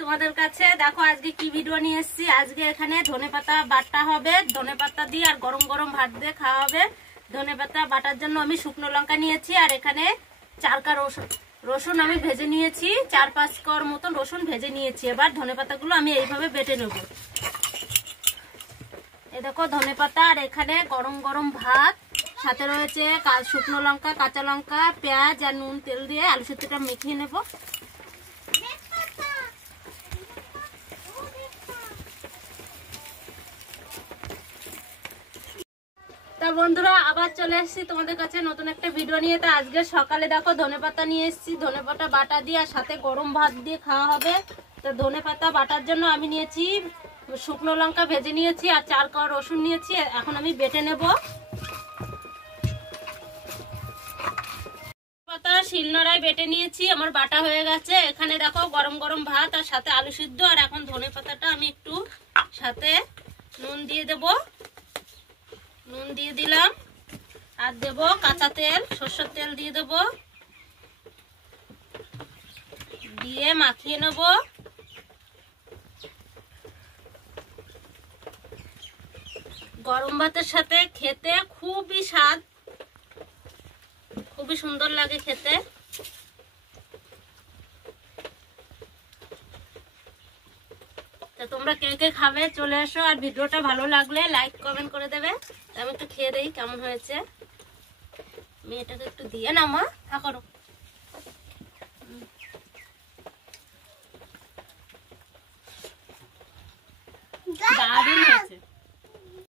তোমাদের কাছে। দেখো আজকে কি ভিডিও নিয়ে এসেছি। আজকে এখানে ধনেপাতা বাটা হবে, ধনেপাতা দিয়ে আর গরম গরম ভাত দিয়ে খাওয়া হবে। ধনেপাতা বাটার জন্য আমি শুকনো লঙ্কা নিয়েছি, আর এখানে 4 কা রসুন আমি ভেজে নিয়েছি, 4-5 কর মতন রসুন ভেজে নিয়েছি। এবার ধনেপাতাগুলো আমি এইভাবে বেটে নেব। এই দেখো ধনেপাতা, আর এখানে গরম গরম ভাত, সাথে রয়েছে শুকনো লঙ্কা, কাঁচা লঙ্কা, পেঁয়াজ আর নুন তেল দিয়ে আলু সেদ্ধটা মেখিয়ে নেব। তা বন্ধুরা আবার চলে এসেছি তোমাদের কাছে নতুন একটা ভিডিও নিয়ে। তা আজকে সকালে দেখো ধনেপাতা নিয়ে এসেছি, ধনেপাতা বাটা দিয়ে আর সাথে গরম ভাত দিয়ে খাওয়া হবে। তো ধনেপাতা বাটার জন্য আমি নিয়েছি শুকনো লঙ্কা ভেজে নিয়েছি, আর 4 কোয়া রসুন নিয়েছি। এখন আমি বেটে নেব। পাতা শিলনোড়ায় বেটে নিয়েছি, আমার বাটা হয়ে গেছে। এখানে দেখো গরম গরম ভাত আর সাথে আলু সিদ্ধ, আর এখন ধনেপাতাটা আমি একটু সাথে নুন দিয়ে দেব। নুন দিয়ে দিলাম, আর দেব কাঁচা তেল, সরষের তেল দিয়ে দেব, দিয়ে মাখিয়ে নেব। গরম ভাতের সাথে খেতে খুবই স্বাদ, খুবই সুন্দর লাগে খেতে। তা তোমরা কে কে খাবে চলে এসো, আর ভিডিওটা ভালো লাগলে লাইক কমেন্ট করে দেবে। আমি একটু খেয়ে দেই কেমন হয়েছে। মেয়েটাকে একটু দিয়ে না মা, করো। দারুণ হয়েছে।